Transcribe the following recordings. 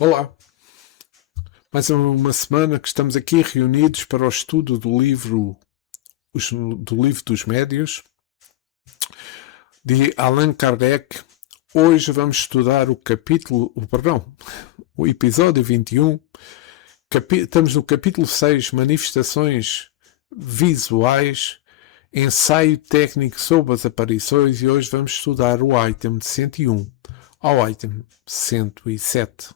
Olá, mais uma semana que estamos aqui reunidos para o estudo do livro dos Médios, de Allan Kardec. Hoje vamos estudar o episódio 21. Estamos no capítulo 6, Manifestações Visuais, ensaio técnico sobre as aparições, e hoje vamos estudar o item de 101 ao item 107.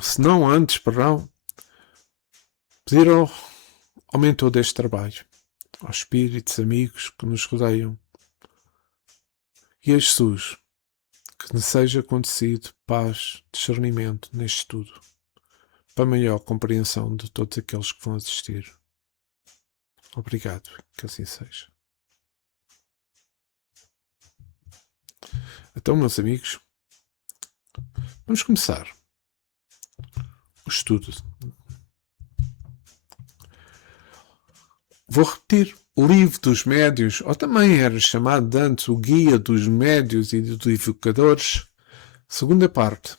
Senão antes, pedir ao mentor deste trabalho, aos espíritos amigos que nos rodeiam e a Jesus, que nos seja concedido paz, discernimento neste estudo, para maior compreensão de todos aqueles que vão assistir. Obrigado, que assim seja. Então, meus amigos, vamos começar o estudo. Vou repetir: o Livro dos Médios, ou também era chamado antes o Guia dos Médios e dos Evocadores, segunda parte,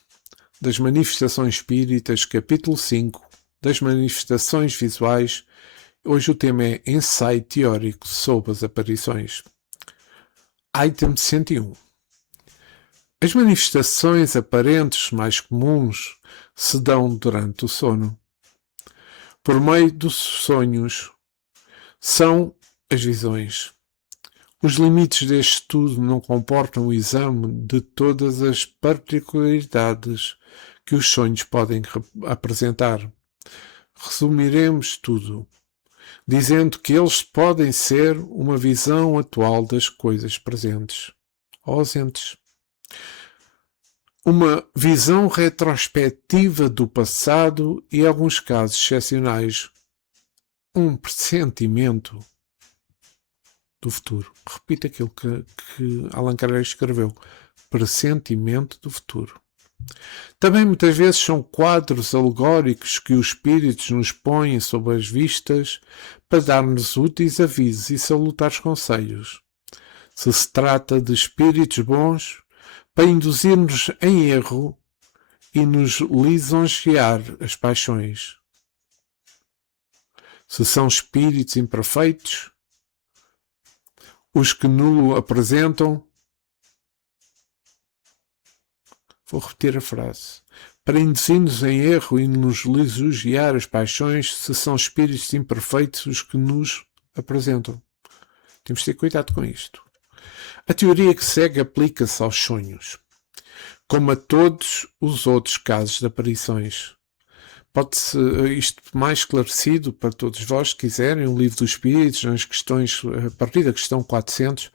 das Manifestações Espíritas, capítulo 5, das Manifestações Visuais. Hoje o tema é Ensaio Teórico sobre as Aparições. Item 101. As manifestações aparentes mais comuns se dão durante o sono. Por meio dos sonhos, são as visões. Os limites deste estudo não comportam o exame de todas as particularidades que os sonhos podem apresentar. Resumiremos tudo, dizendo que eles podem ser uma visão atual das coisas presentes ou ausentes, uma visão retrospectiva do passado e, em alguns casos excepcionais, um pressentimento do futuro. Repito aquilo que Allan Kardec escreveu: pressentimento do futuro. Também muitas vezes são quadros alegóricos que os espíritos nos põem sob as vistas para dar-nos úteis avisos e salutares conselhos. Se trata de espíritos bons, para induzir-nos em erro e nos lisonjear as paixões. Se são espíritos imperfeitos, os que nulo apresentam, vou repetir a frase, para induzir-nos em erro e nos lisonjear as paixões, se são espíritos imperfeitos os que nos apresentam. Temos de ter cuidado com isto. A teoria que segue aplica-se aos sonhos, como a todos os outros casos de aparições. Pode-se isto mais esclarecido para todos vós, que quiserem, o Livro dos Espíritos, nas questões, a partir da questão 400,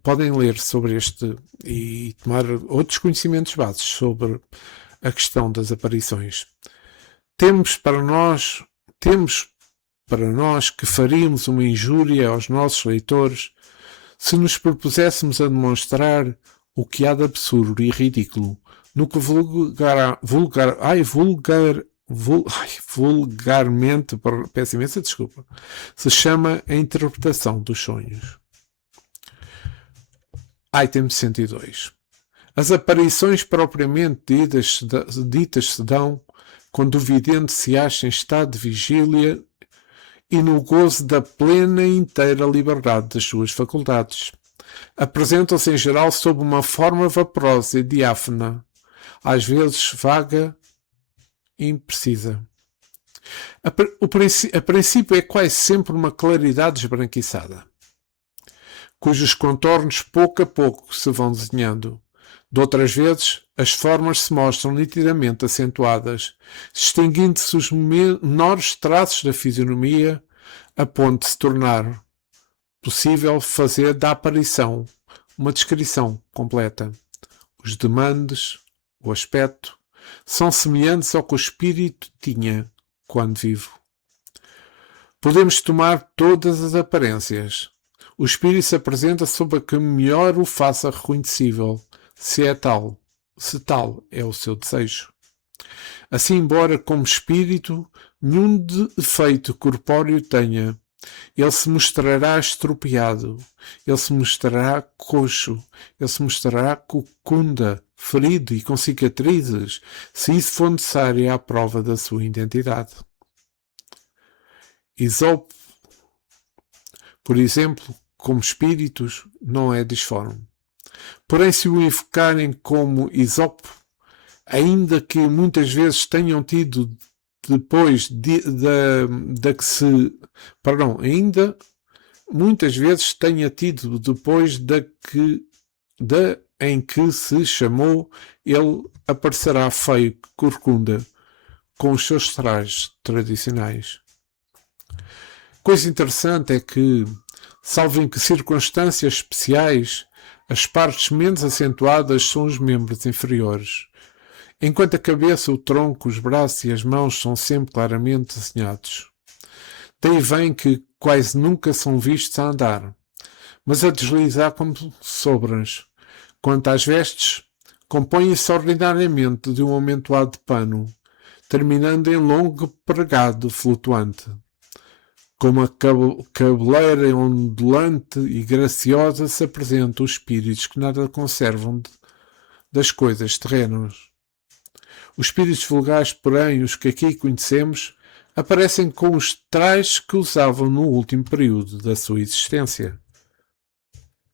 podem ler sobre este e tomar outros conhecimentos bases sobre a questão das aparições. Temos para nós que faríamos uma injúria aos nossos leitores se nos propuséssemos a demonstrar o que há de absurdo e ridículo no que vulgarmente, peço imensa desculpa, se chama a interpretação dos sonhos. Item 102. As aparições propriamente ditas se dão quando o vidente se acha em estado de vigília e no gozo da plena e inteira liberdade das suas faculdades. Apresentam-se em geral sob uma forma vaporosa e diáfana, às vezes vaga e imprecisa. A princípio é quase sempre uma claridade esbranquiçada, cujos contornos pouco a pouco se vão desenhando. De outras vezes, as formas se mostram nitidamente acentuadas, distinguindo-se os menores traços da fisionomia, a ponto de se tornar possível fazer da aparição uma descrição completa. Os demandes, o aspecto, são semelhantes ao que o espírito tinha quando vivo. Podemos tomar todas as aparências. O espírito se apresenta sob a que melhor o faça reconhecível, se tal é o seu desejo. Assim, embora como espírito nenhum defeito corpóreo tenha, ele se mostrará estropiado, ele se mostrará coxo, ele se mostrará cocunda, ferido e com cicatrizes, se isso for necessário à prova da sua identidade. Esopo, por exemplo, como espíritos, não é disforme. Porém, se o invocarem como Esopo, ainda que muitas vezes tenham tido depois ainda muitas vezes tenha tido depois em que se chamou, ele aparecerá feio, corcunda, com os seus trajes tradicionais. Coisa interessante é que, salvo em que circunstâncias especiais, as partes menos acentuadas são os membros inferiores, enquanto a cabeça, o tronco, os braços e as mãos são sempre claramente desenhados. Daí vem que quase nunca são vistos a andar, mas a deslizar como sobras. Quanto às vestes, compõem-se ordinariamente de um amontoado de pano, terminando em longo pregado flutuante. Como a cabeleira ondulante e graciosa se apresentam os espíritos que nada conservam das coisas terrenas. Os espíritos vulgares, porém, os que aqui conhecemos, aparecem com os trajes que usavam no último período da sua existência.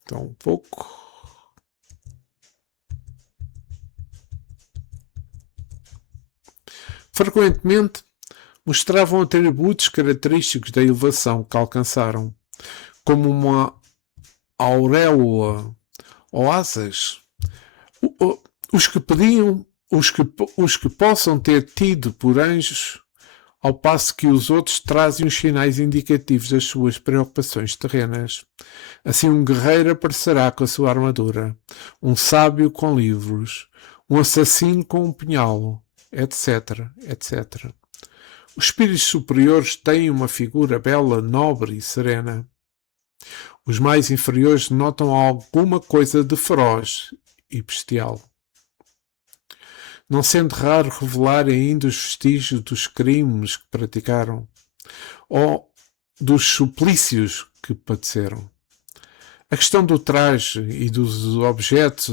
Então, um pouco. Frequentemente, mostravam atributos característicos da elevação que alcançaram, como uma auréola ou asas. Os que pediam, os que possam ter tido por anjos, ao passo que os outros trazem os sinais indicativos das suas preocupações terrenas. Assim um guerreiro aparecerá com a sua armadura, um sábio com livros, um assassino com um punhal, etc., etc. Os espíritos superiores têm uma figura bela, nobre e serena. Os mais inferiores notam alguma coisa de feroz e bestial, não sendo raro revelar ainda os vestígios dos crimes que praticaram ou dos suplícios que padeceram. A questão do traje e dos objetos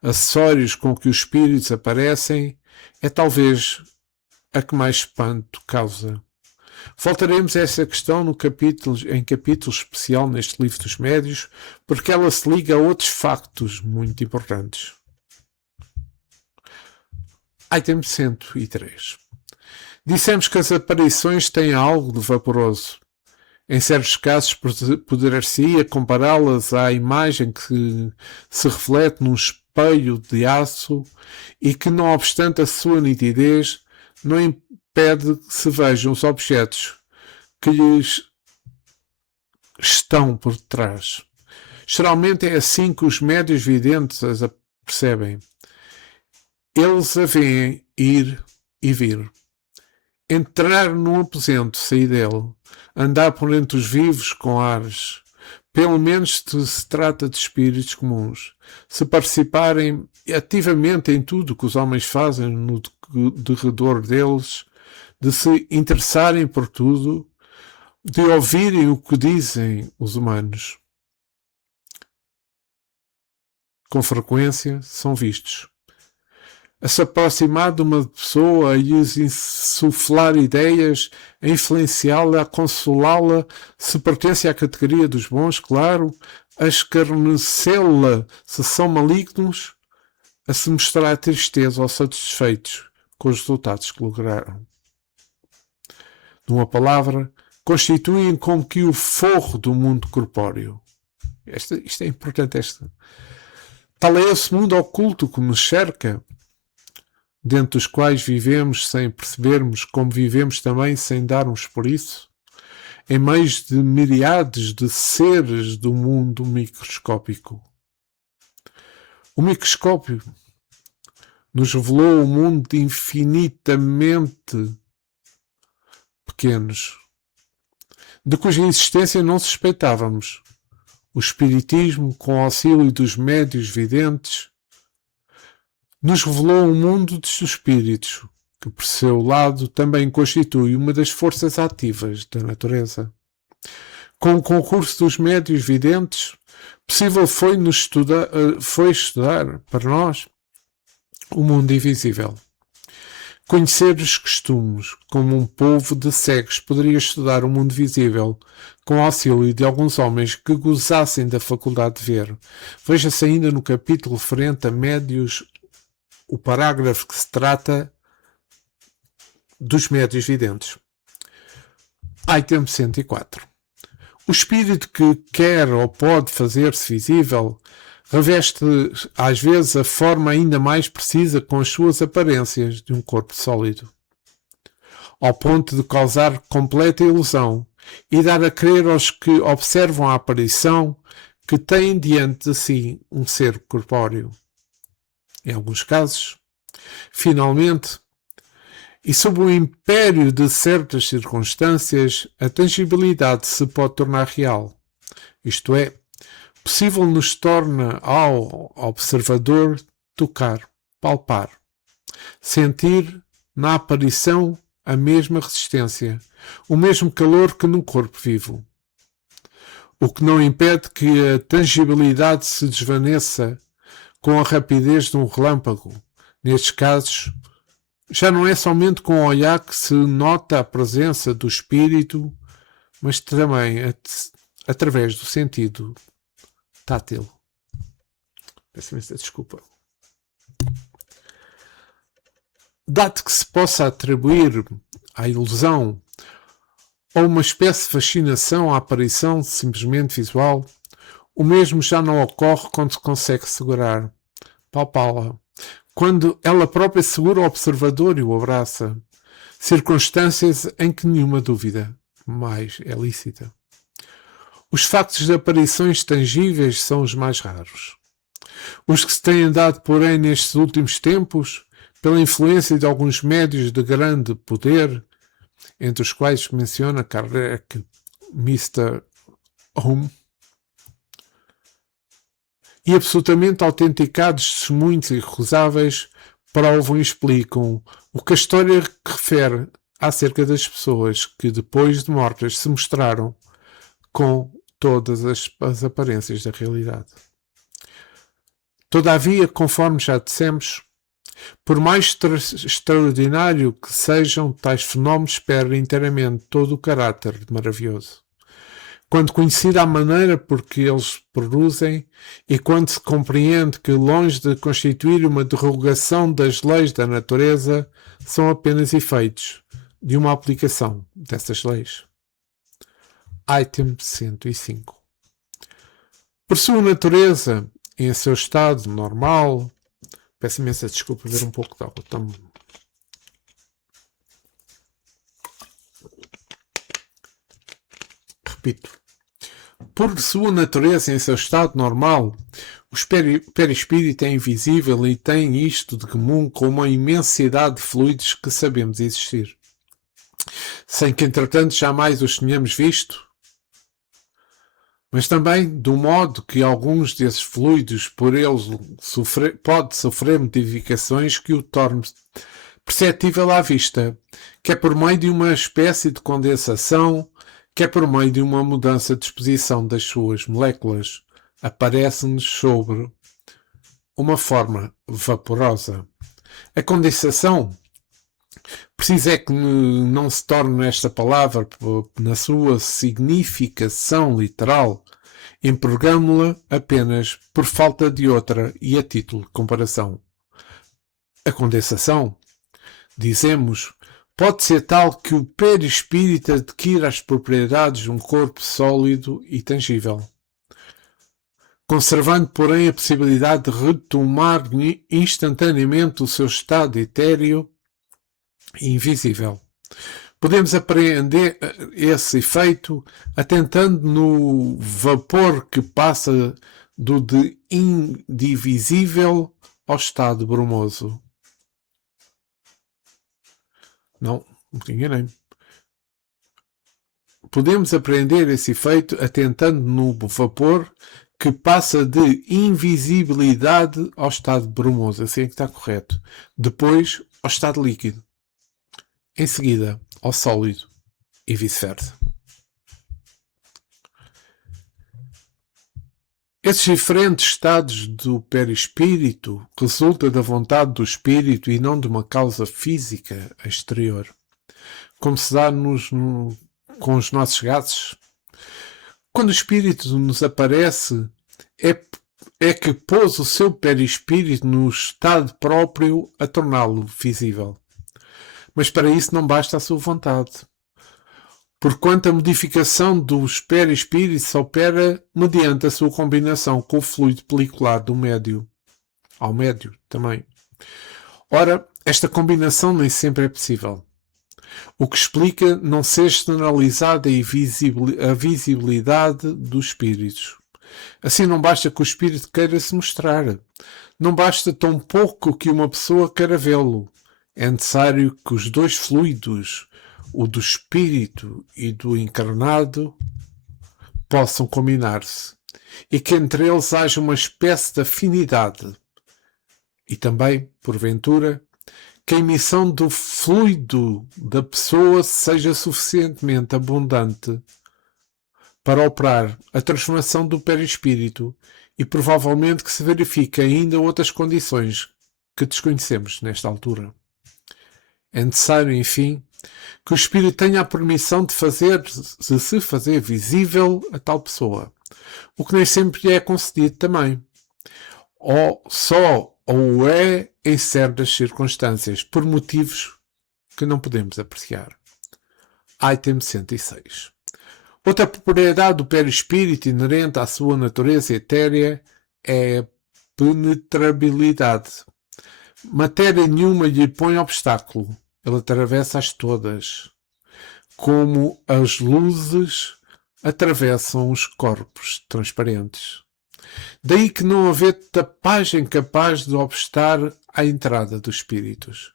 acessórios com que os espíritos aparecem é talvez a que mais espanto causa. Voltaremos a essa questão em capítulo especial neste livro dos médios, porque ela se liga a outros factos muito importantes. Item 103. Dissemos que as aparições têm algo de vaporoso. Em certos casos, poder-se-ia compará-las à imagem que se reflete num espelho de aço e que, não obstante a sua nitidez, não impede que se vejam os objetos que lhes estão por detrás. Geralmente é assim que os médios videntes as percebem. Eles a veem ir e vir. Entrar num aposento, sair dele, andar por entre os vivos com ares. Pelo menos se trata de espíritos comuns. Se participarem ativamente em tudo que os homens fazem no derredor deles, de se interessarem por tudo, de ouvirem o que dizem os humanos. Com frequência são vistos. A se aproximar de uma pessoa, a lhes insuflar ideias, a influenciá-la, a consolá-la, se pertence à categoria dos bons, claro, a escarnecê-la se são malignos, a se mostrar tristeza ou satisfeitos com os resultados que lograram. Numa palavra, constituem como que o forro do mundo corpóreo. Isto é importante. Tal é esse mundo oculto que nos cerca, dentro dos quais vivemos sem percebermos, como vivemos também sem darmos por isso, em meio de miríades de seres do mundo microscópico. O microscópio nos revelou um mundo infinitamente pequenos, de cuja existência não suspeitávamos. O espiritismo, com o auxílio dos médios videntes, nos revelou um mundo dos espíritos, que por seu lado também constitui uma das forças ativas da natureza. Com o concurso dos médios videntes, possível foi estudar para nós o mundo invisível. Conhecer os costumes, como um povo de cegos poderia estudar o mundo visível, com auxílio de alguns homens que gozassem da faculdade de ver. Veja-se ainda no capítulo referente a médios, o parágrafo que se trata dos médios videntes. Item 104. O espírito que quer ou pode fazer-se visível reveste às vezes a forma ainda mais precisa com as suas aparências de um corpo sólido, ao ponto de causar completa ilusão e dar a crer aos que observam a aparição que têm diante de si um ser corpóreo. Em alguns casos, finalmente, e sob o império de certas circunstâncias, a tangibilidade se pode tornar real. Isto é, possível nos torna ao observador tocar, palpar, sentir na aparição a mesma resistência, o mesmo calor que no corpo vivo. O que não impede que a tangibilidade se desvaneça com a rapidez de um relâmpago. Nestes casos, já não é somente com o olhar que se nota a presença do espírito, mas também através do sentido tátil. Peço imensa desculpa. Dado que se possa atribuir à ilusão ou uma espécie de fascinação à aparição simplesmente visual, o mesmo já não ocorre quando se consegue segurar, palpá-la, quando ela própria segura o observador e o abraça, circunstâncias em que nenhuma dúvida mais é lícita. Os factos de aparições tangíveis são os mais raros. Os que se têm dado, porém, nestes últimos tempos, pela influência de alguns médios de grande poder, entre os quais menciona Kardec, Mr. Home, e absolutamente autenticados testemunhos irrecusáveis, provam e explicam o que a história refere acerca das pessoas que, depois de mortas, se mostraram com todas as aparências da realidade. Todavia, conforme já dissemos, por mais extraordinário que sejam tais fenómenos, perde inteiramente todo o caráter maravilhoso. Quando conhecida a maneira por que eles produzem e quando se compreende que, longe de constituir uma derrogação das leis da natureza, são apenas efeitos de uma aplicação dessas leis. Item 105. Por sua natureza, em seu estado normal, peço imensa desculpa, ver um pouco de água. Repito. Por sua natureza, em seu estado normal, o perispírito é invisível e tem isto de comum com uma imensidade de fluidos que sabemos existir, sem que, entretanto, jamais os tenhamos visto, mas também do modo que alguns desses fluidos, por eles, pode sofrer modificações que o tornem perceptível à vista, quer por meio de uma espécie de condensação, quer por meio de uma mudança de disposição das suas moléculas, aparece-nos sobre uma forma vaporosa. A condensação, preciso é que não se torne esta palavra, na sua significação literal, empregamo-la apenas por falta de outra e a título de comparação. A condensação, dizemos, pode ser tal que o perispírito adquira as propriedades de um corpo sólido e tangível, conservando, porém, a possibilidade de retomar instantaneamente o seu estado etéreo e invisível. Podemos apreender esse efeito atentando no vapor que passa do de indivisível ao estado brumoso. Não, me enganei. Podemos apreender esse efeito atentando no vapor que passa de invisibilidade ao estado brumoso, assim é que está correto. Depois, ao estado líquido. Em seguida, ao sólido e vice-versa. Esses diferentes estados do perispírito resultam da vontade do espírito e não de uma causa física exterior, como se dá com os nossos gases. Quando o espírito nos aparece, é que pôs o seu perispírito no estado próprio a torná-lo visível. Mas para isso não basta a sua vontade. Porquanto a modificação dos perispíritos opera mediante a sua combinação com o fluido pelicular do médio. Ao médio também. Ora, esta combinação nem sempre é possível. O que explica não ser externalizada a visibilidade dos espíritos. Assim não basta que o espírito queira se mostrar. Não basta tão pouco que uma pessoa queira vê-lo. É necessário que os dois fluidos, o do espírito e do encarnado, possam combinar-se e que entre eles haja uma espécie de afinidade. E também, porventura, que a emissão do fluido da pessoa seja suficientemente abundante para operar a transformação do perispírito e provavelmente que se verifique ainda outras condições que desconhecemos nesta altura. É necessário, enfim, que o espírito tenha a permissão de se fazer visível a tal pessoa, o que nem sempre é concedido também. Ou é em certas circunstâncias, por motivos que não podemos apreciar. Item 106. Outra propriedade do perispírito inerente à sua natureza etérea é a penetrabilidade. Matéria nenhuma lhe põe obstáculo. Ele atravessa-as todas, como as luzes atravessam os corpos transparentes. Daí que não haver tapagem capaz de obstar à entrada dos espíritos.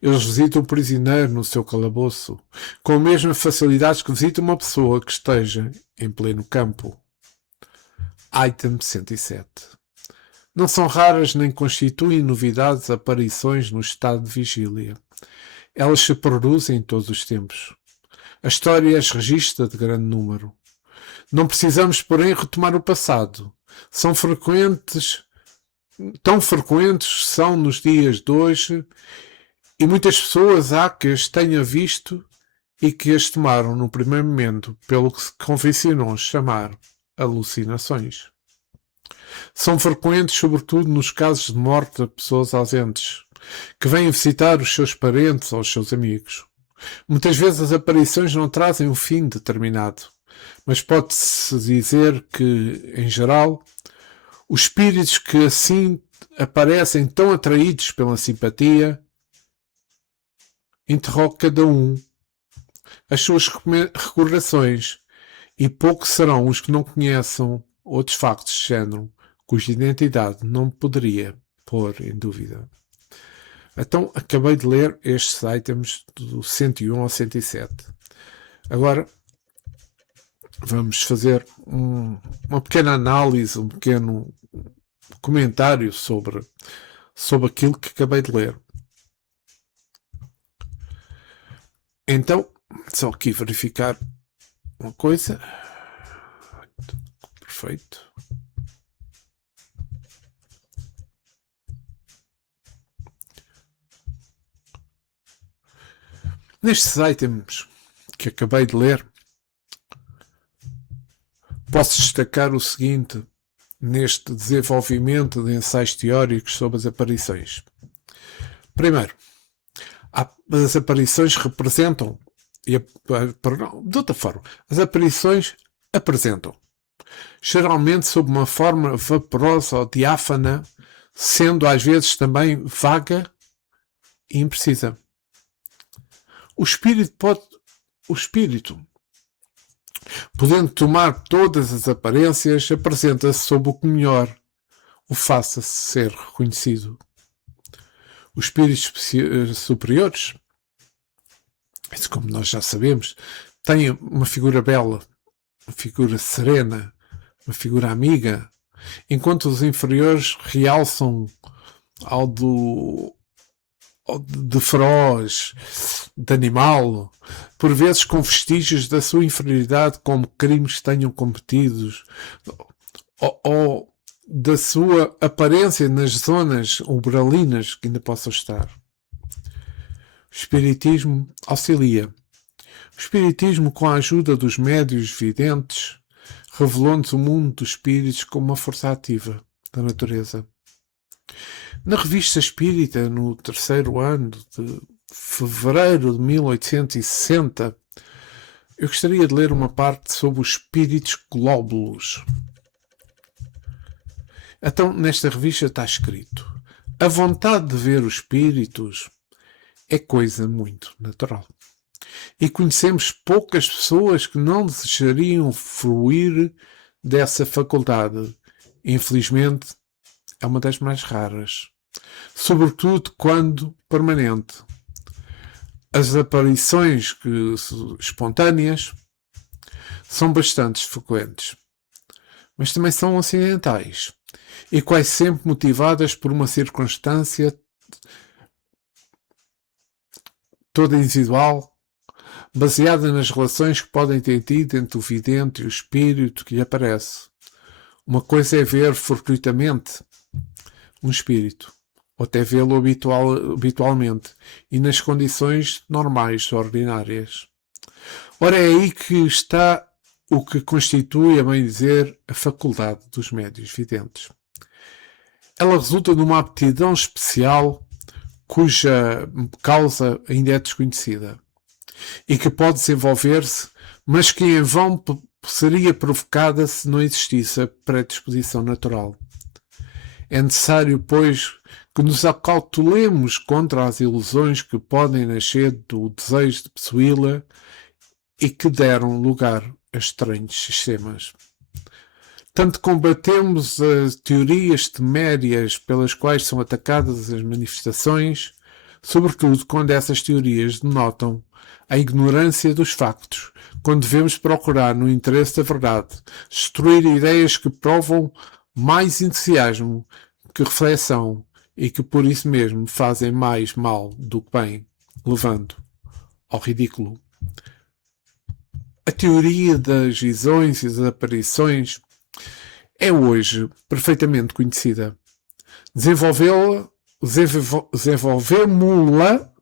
Eles visitam o prisioneiro no seu calabouço, com a mesma facilidade que visitam uma pessoa que esteja em pleno campo. Item 107. Não são raras nem constituem novidades aparições no estado de vigília. Elas se produzem em todos os tempos. A história as registra de grande número. Não precisamos, porém, retomar o passado. São frequentes, tão frequentes são nos dias de hoje, e muitas pessoas há que as tenha visto e que as tomaram no primeiro momento pelo que se convencionou chamar alucinações. São frequentes, sobretudo, nos casos de morte de pessoas ausentes, que vêm visitar os seus parentes ou os seus amigos. Muitas vezes as aparições não trazem um fim determinado, mas pode-se dizer que, em geral, os espíritos que assim aparecem tão atraídos pela simpatia interrogam cada um as suas recordações, e poucos serão os que não conheçam outros factos de género, cuja identidade não poderia pôr em dúvida. Então, acabei de ler estes itens do 101 ao 107. Agora, vamos fazer uma pequena análise, um pequeno comentário sobre aquilo que acabei de ler. Então, só aqui verificar uma coisa. Perfeito. Nestes itens que acabei de ler, posso destacar o seguinte neste desenvolvimento de ensaios teóricos sobre as aparições. Primeiro, as aparições representam, de outra forma, as aparições apresentam, geralmente sob uma forma vaporosa ou diáfana, sendo às vezes também vaga e imprecisa. O espírito, podendo tomar todas as aparências, apresenta-se sob o que melhor o faça ser reconhecido. Os espíritos superiores, isso como nós já sabemos, têm uma figura bela, uma figura serena, uma figura amiga, enquanto os inferiores realçam ao de feroz, de animal, por vezes com vestígios da sua inferioridade, como crimes tenham cometidos, ou da sua aparência nas zonas umbralinas que ainda possam estar. O Espiritismo auxilia. O Espiritismo, com a ajuda dos médiuns videntes, revelou-nos o mundo dos espíritos como uma força ativa da natureza. Na Revista Espírita, no terceiro ano de fevereiro de 1860, eu gostaria de ler uma parte sobre os espíritos glóbulos. Então, nesta revista está escrito: a vontade de ver os espíritos é coisa muito natural. E conhecemos poucas pessoas que não desejariam fruir dessa faculdade. Infelizmente, é uma das mais raras. Sobretudo quando permanente. As aparições espontâneas são bastante frequentes, mas também são acidentais e quase sempre motivadas por uma circunstância toda individual, baseada nas relações que podem ter tido entre o vidente e o espírito que lhe aparece. Uma coisa é ver fortuitamente um espírito, ou até vê-lo habitualmente, e nas condições normais, ordinárias. Ora, é aí que está o que constitui, a bem dizer, a faculdade dos médiuns videntes. Ela resulta de uma aptidão especial cuja causa ainda é desconhecida e que pode desenvolver-se, mas que em vão seria provocada se não existisse a predisposição natural. É necessário, pois, que nos acautelemos contra as ilusões que podem nascer do desejo de possuí-la e que deram lugar a estranhos sistemas. Tanto combatemos as teorias temérias pelas quais são atacadas as manifestações, sobretudo quando essas teorias denotam a ignorância dos factos, quando devemos procurar, no interesse da verdade, destruir ideias que provam mais entusiasmo que reflexão e que por isso mesmo fazem mais mal do que bem, levando ao ridículo. A teoria das visões e das aparições é hoje perfeitamente conhecida. Desenvolvemos-la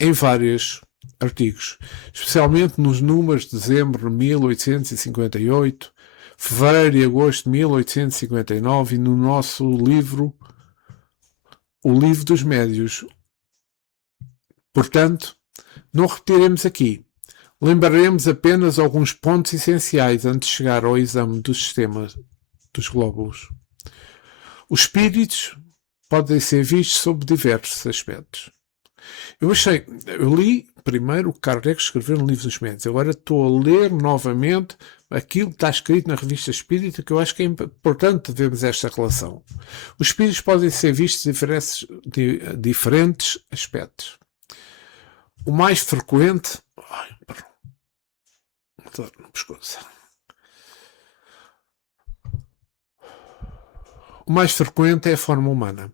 em vários artigos, especialmente nos números de dezembro de 1858, fevereiro e agosto de 1859 e no nosso livro, O Livro dos Médiuns. Portanto, não repetiremos aqui. Lembraremos apenas alguns pontos essenciais antes de chegar ao exame do sistema dos glóbulos. Os espíritos podem ser vistos sob diversos aspectos. Eu li primeiro o que Kardec escreveu no Livro dos Médiuns. Agora estou a ler novamente aquilo que está escrito na Revista Espírita, que eu acho que é importante vermos esta relação. Os espíritos podem ser vistos de diferentes aspectos. O mais frequente... O mais frequente é a forma humana.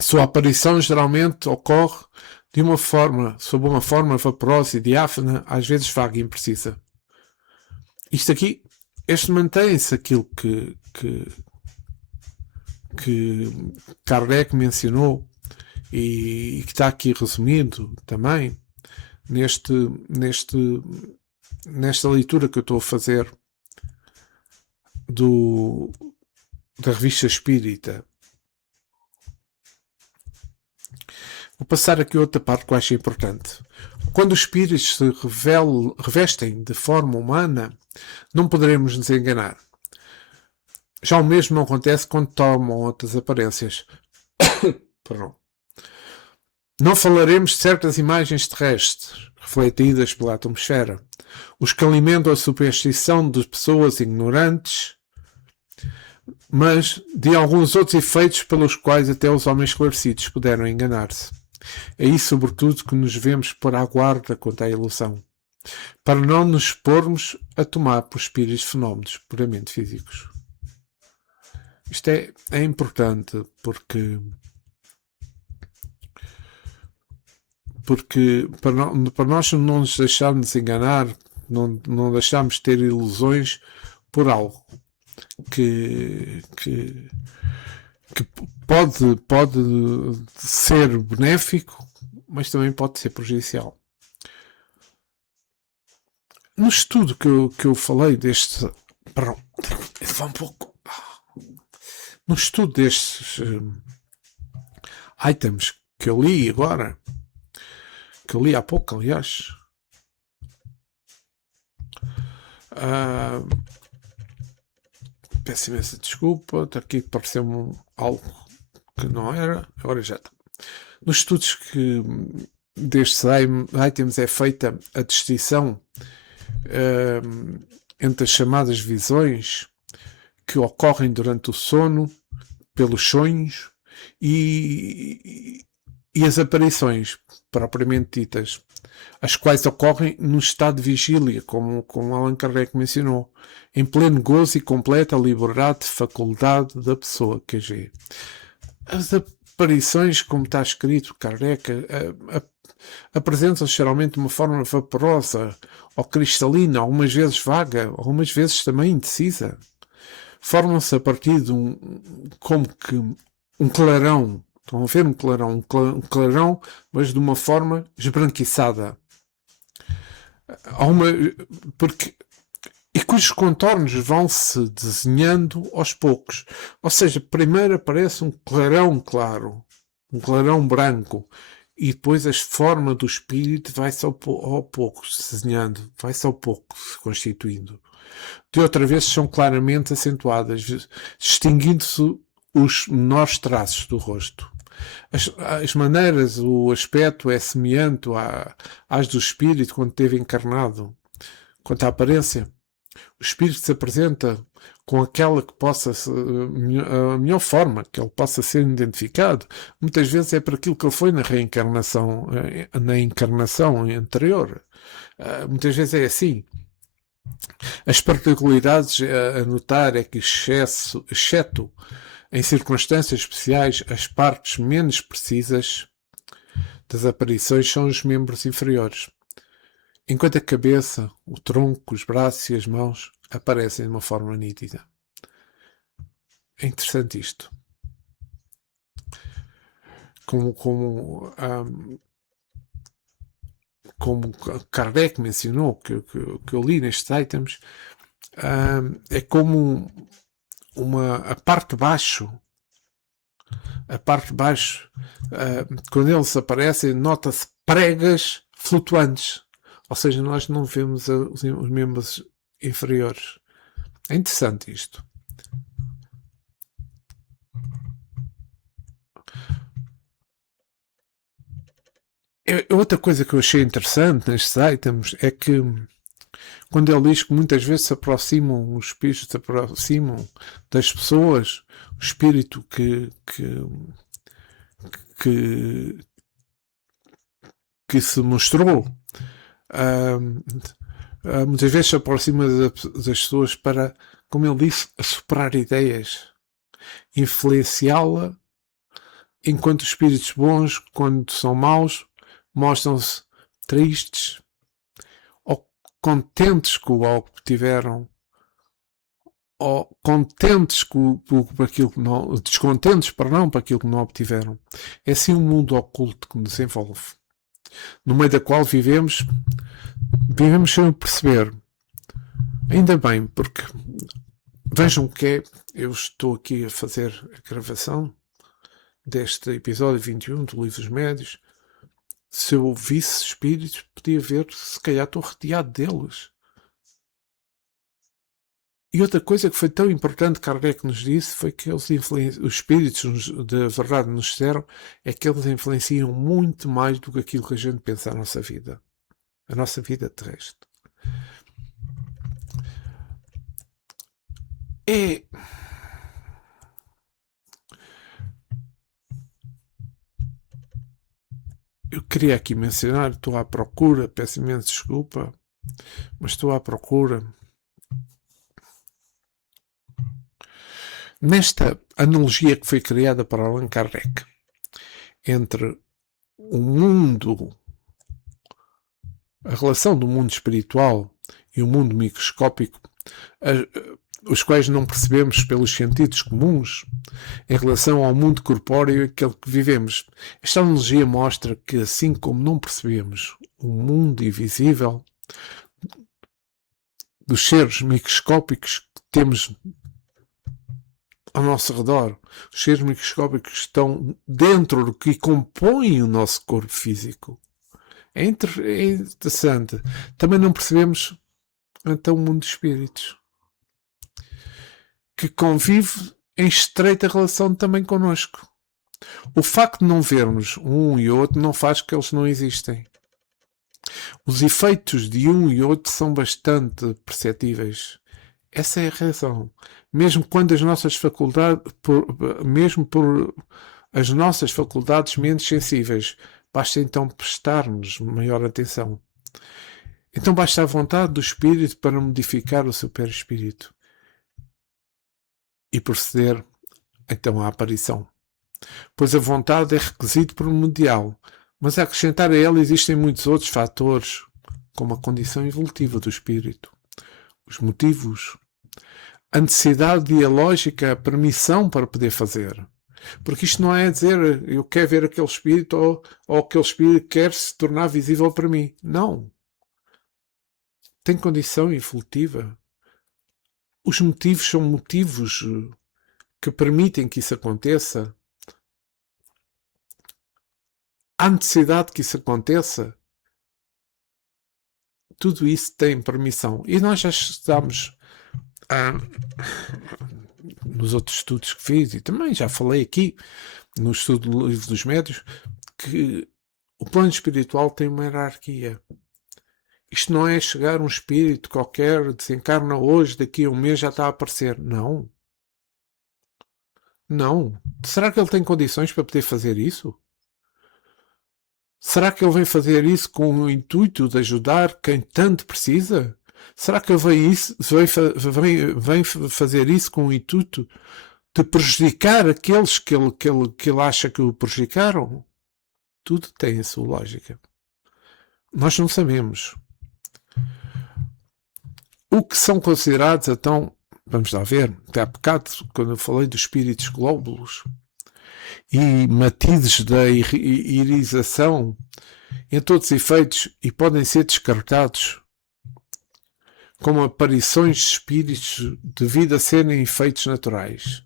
Sua aparição geralmente ocorre sob uma forma vaporosa e diáfana, às vezes vaga e imprecisa. Este mantém-se aquilo que Kardec mencionou e que está aqui resumido também nesta leitura que eu estou a fazer da Revista Espírita. Vou passar aqui outra parte que eu acho importante. Quando os espíritos se revestem de forma humana, não poderemos nos enganar. Já o mesmo não acontece quando tomam outras aparências. Perdão. Não falaremos de certas imagens terrestres, refletidas pela atmosfera, os que alimentam a superstição de pessoas ignorantes, mas de alguns outros efeitos pelos quais até os homens esclarecidos puderam enganar-se. É isso, sobretudo, que nos devemos pôr à guarda contra a ilusão, para não nos expormos a tomar por espíritos fenómenos puramente físicos. Isto é importante porque para nós não nos deixarmos enganar, não deixarmos ter ilusões por algo. que pode ser benéfico, mas também pode ser prejudicial. No estudo que eu falei deste... Perdão, vá um pouco... No estudo destes items que eu li agora, que eu li há pouco, aliás, peço imensa desculpa, está aqui pareceu-me algo que não era, agora já está. Nos estudos que destes items é feita a distinção entre as chamadas visões que ocorrem durante o sono, pelos sonhos e as aparições propriamente ditas, as quais ocorrem no estado de vigília, como Allan Kardec mencionou, em pleno gozo e completa liberdade de faculdade da pessoa, QG. As aparições, como está escrito, Kardec, apresentam-se geralmente de uma forma vaporosa ou cristalina, algumas vezes vaga, algumas vezes também indecisa. Formam-se a partir de um clarão. Estão a ver um clarão, mas de uma forma esbranquiçada. E cujos contornos vão-se desenhando aos poucos. Ou seja, primeiro aparece um clarão claro, um clarão branco, e depois a forma do espírito vai-se ao pouco se desenhando, vai-se ao pouco se constituindo. De outra vez são claramente acentuadas, distinguindo-se os menores traços do rosto. As maneiras, o aspecto é semelhante às do espírito quando esteve encarnado. Quanto à aparência, o espírito se apresenta com aquela que possa a melhor forma que ele possa ser identificado. Muitas vezes é para aquilo que ele foi na reencarnação, na encarnação anterior. Muitas vezes é assim. As particularidades a notar é que, exceto em circunstâncias especiais, as partes menos precisas das aparições são os membros inferiores, enquanto a cabeça, o tronco, os braços e as mãos aparecem de uma forma nítida. É interessante isto. Como Kardec mencionou, que eu li nestes items, é como a parte de baixo, quando eles aparecem, nota-se pregas flutuantes. Ou seja, nós não vemos os membros inferiores. É interessante isto. Outra coisa que eu achei interessante nestes items é que quando ele diz que muitas vezes os espíritos se aproximam das pessoas, o espírito que se mostrou muitas vezes se aproxima das pessoas para, como ele disse, superar ideias, influenciá-la, enquanto os espíritos bons, quando são maus, mostram-se tristes ou contentes com o que tiveram, ou contentes com aquilo que não, descontentes para aquilo que não obtiveram. É assim um mundo oculto que nos envolve, no meio da qual vivemos sem o perceber. Ainda bem, porque vejam que eu estou aqui a fazer a gravação deste episódio 21 do Livro dos Médios. Se eu visse espíritos, podia ver, se calhar estou rodeado deles. E outra coisa que foi tão importante que Kardec nos disse foi que os espíritos da verdade nos disseram é que eles influenciam muito mais do que aquilo que a gente pensa na nossa vida. A nossa vida terrestre. Eu queria aqui mencionar, estou à procura, peço imensa desculpa, mas estou à procura. Nesta analogia que foi criada por Allan Kardec entre o mundo, a relação do mundo espiritual e o mundo microscópico, os quais não percebemos pelos sentidos comuns, em relação ao mundo corpóreo e aquele que vivemos. Esta analogia mostra que, assim como não percebemos o mundo invisível dos seres microscópicos que temos ao nosso redor, os seres microscópicos que estão dentro do que compõe o nosso corpo físico, é interessante. Também não percebemos então o mundo dos espíritos, que convive em estreita relação também connosco. O facto de não vermos um e outro não faz que eles não existem. Os efeitos de um e outro são bastante perceptíveis. Essa é a razão. Mesmo quando as nossas faculdades, mesmo por as nossas faculdades menos sensíveis, basta então prestarmos maior atenção. Então basta a vontade do espírito para modificar o seu perispírito e proceder então à aparição. Pois a vontade é requisito primordial, mas a acrescentar a ela existem muitos outros fatores, como a condição evolutiva do espírito, os motivos, a necessidade dialógica, a permissão para poder fazer. Porque isto não é dizer eu quero ver aquele espírito ou aquele espírito quer se tornar visível para mim. Não. Tem condição evolutiva. Os motivos são motivos que permitem que isso aconteça. Há necessidade que isso aconteça. Tudo isso tem permissão. E nós já estamos nos outros estudos que fiz, e também já falei aqui no estudo do Livro dos Médiuns, que o plano espiritual tem uma hierarquia. Isto não é chegar um espírito qualquer, desencarna hoje, daqui a um mês já está a aparecer. Não. Não. Será que ele tem condições para poder fazer isso? Será que ele vem fazer isso com o intuito de ajudar quem tanto precisa? Será que ele vem fazer isso com o intuito de prejudicar aqueles que ele acha que o prejudicaram? Tudo tem a sua lógica. Nós não sabemos. O que são considerados, então, vamos lá ver, até há bocado, quando eu falei dos espíritos glóbulos e matizes da irização, em todos os efeitos, e podem ser descartados como aparições de espíritos devido a serem efeitos naturais.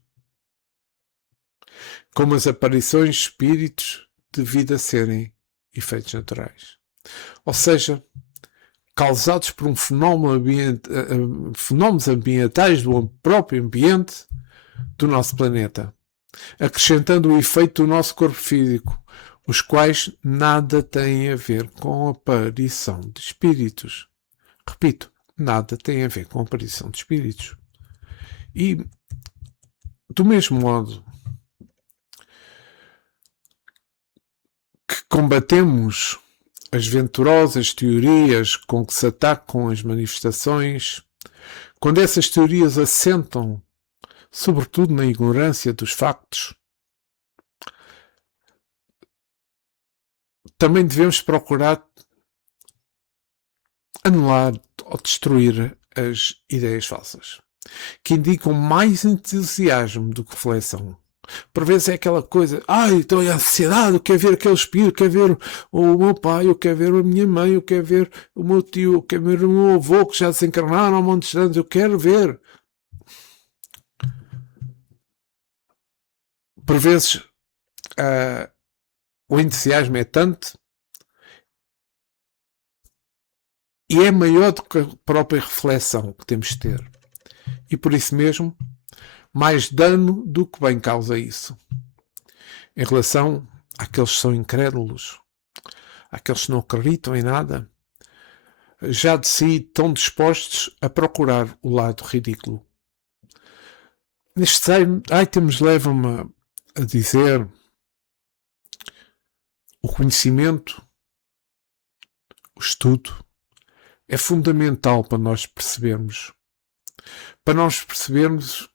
Como as aparições de espíritos devido a serem efeitos naturais. Ou seja, causados por fenómenos ambientais do próprio ambiente do nosso planeta, acrescentando o efeito do nosso corpo físico, os quais nada têm a ver com a aparição de espíritos. Repito, nada tem a ver com a aparição de espíritos. E, do mesmo modo que combatemos as venturosas teorias com que se atacam as manifestações, quando essas teorias assentam, sobretudo na ignorância dos factos, também devemos procurar anular ou destruir as ideias falsas, que indicam mais entusiasmo do que reflexão. Por vezes é aquela coisa, estou em ansiedade, eu quero ver aquele espírito, eu quero ver o meu pai, eu quero ver a minha mãe, eu quero ver o meu tio, eu quero ver o meu avô que já desencarnaram há muitos anos, eu quero ver. Por vezes o entusiasmo é tanto e é maior do que a própria reflexão que temos de ter. E por isso mesmo, mais dano do que bem causa isso. Em relação àqueles que são incrédulos, àqueles que não acreditam em nada, já de si estão dispostos a procurar o lado ridículo. Nestes itens levam-me a dizer o conhecimento, o estudo, é fundamental para nós percebermos. Para nós percebermos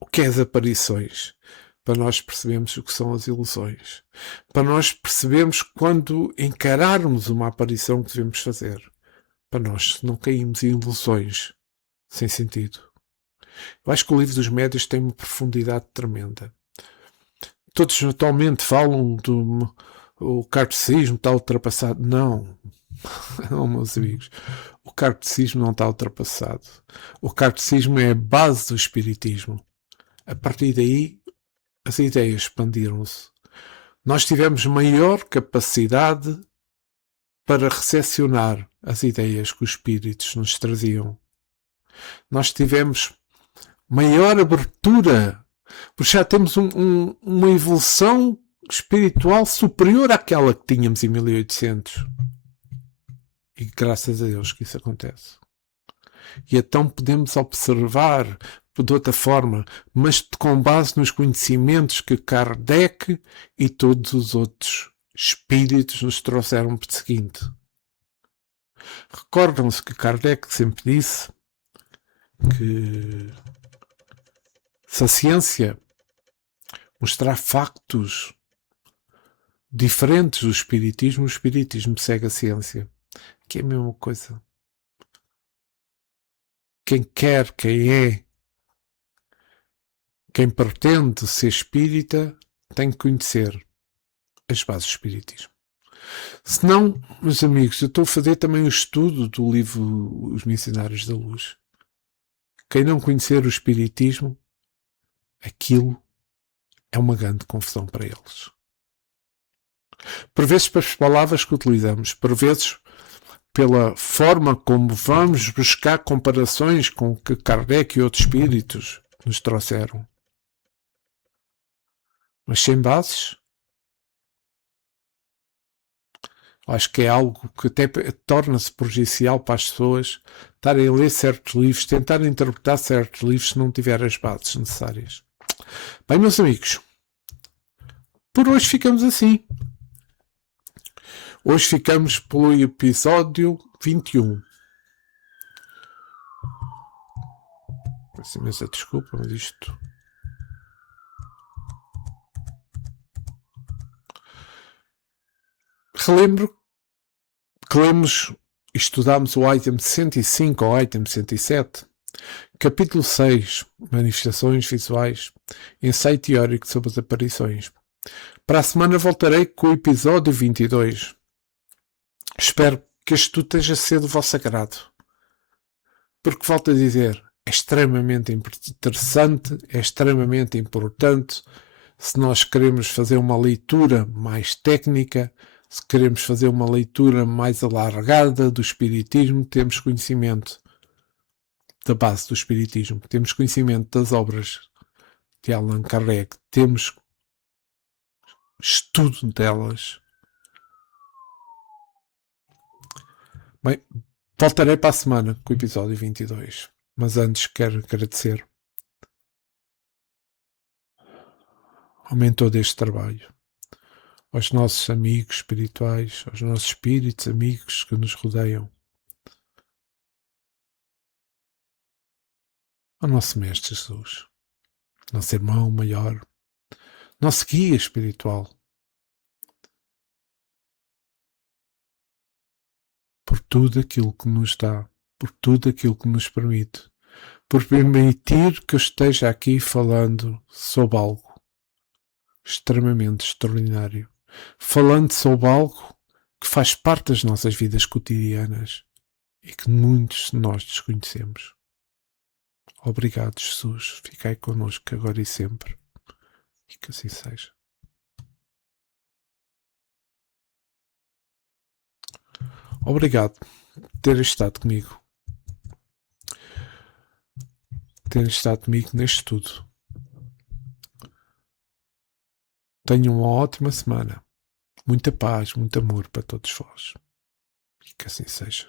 o que é as aparições, para nós percebermos o que são as ilusões, para nós percebermos quando encararmos uma aparição que devemos fazer, para nós não cairmos em ilusões sem sentido. Eu acho que o livro dos médios tem uma profundidade tremenda. Todos atualmente falam do o kardecismo está ultrapassado. Não, não, meus amigos. O kardecismo não está ultrapassado. O kardecismo é a base do espiritismo. A partir daí, as ideias expandiram-se. Nós tivemos maior capacidade para recepcionar as ideias que os espíritos nos traziam. Nós tivemos maior abertura, porque já temos uma evolução espiritual superior àquela que tínhamos em 1800. E graças a Deus que isso acontece. E então podemos observar de outra forma, mas com base nos conhecimentos que Kardec e todos os outros espíritos nos trouxeram por seguinte. Recordam-se que Kardec sempre disse que se a ciência mostrar factos diferentes do espiritismo, o espiritismo segue a ciência, que é a mesma coisa. Quem quer, quem pretende ser espírita tem que conhecer as bases do espiritismo. Se não, meus amigos, eu estou a fazer também o estudo do livro Os Missionários da Luz. Quem não conhecer o espiritismo, aquilo é uma grande confusão para eles. Por vezes pelas palavras que utilizamos, por vezes pela forma como vamos buscar comparações com o que Kardec e outros espíritos nos trouxeram. Mas sem bases, acho que é algo que até torna-se prejudicial para as pessoas estarem a ler certos livros, tentar interpretar certos livros se não tiver as bases necessárias. Bem, meus amigos, por hoje ficamos assim. Hoje ficamos pelo episódio 21. Peço imensa desculpa, mas isto... Relembro que lemos e estudámos o item 105 ou item 107, capítulo 6, manifestações visuais, ensaio teórico sobre as aparições. Para a semana voltarei com o episódio 22. Espero que este estudo esteja a ser do vosso agrado. Porque, volto a dizer, é extremamente interessante, é extremamente importante. Se nós queremos fazer uma leitura mais técnica, se queremos fazer uma leitura mais alargada do Espiritismo, temos conhecimento da base do Espiritismo, temos conhecimento das obras de Allan Kardec, temos estudo delas. Bem, voltarei para a semana com o episódio 22, mas antes quero agradecer ao mentor deste trabalho, aos nossos amigos espirituais, aos nossos espíritos amigos que nos rodeiam, ao nosso Mestre Jesus, nosso irmão maior, nosso guia espiritual, por tudo aquilo que nos dá, por tudo aquilo que nos permite, por permitir que eu esteja aqui falando sobre algo extremamente extraordinário, falando sobre algo que faz parte das nossas vidas cotidianas e que muitos de nós desconhecemos. Obrigado, Jesus. Ficai connosco agora e sempre. E que assim seja. Obrigado por ter estado comigo. Ter estado comigo neste estudo. Tenham uma ótima semana. Muita paz, muito amor para todos vós. E que assim seja.